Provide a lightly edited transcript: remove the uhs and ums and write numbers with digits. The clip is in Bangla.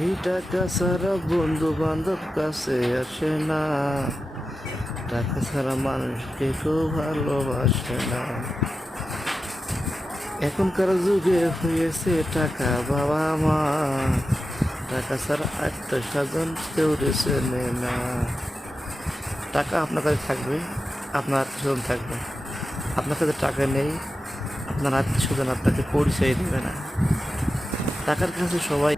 এই টাকা ছাড়া বন্ধু বান্ধব কাছে আসে না, টাকা ছাড়া মানুষকে কেউ ভালোবাসে না। এখনকার যুগে হয়েছে টাকা বাবা মা, টাকা ছাড়া আত্মীয় স্বজন কেউ চেনে না। টাকা আপনার কাছে থাকবে, আপনার আত্মীয় স্বজন থাকবে। আপনার কাছে টাকা নেই, আপনার আত্মীয় স্বজন আপনাকে পরিচয় দেবে না। টাকার কাছে সবাই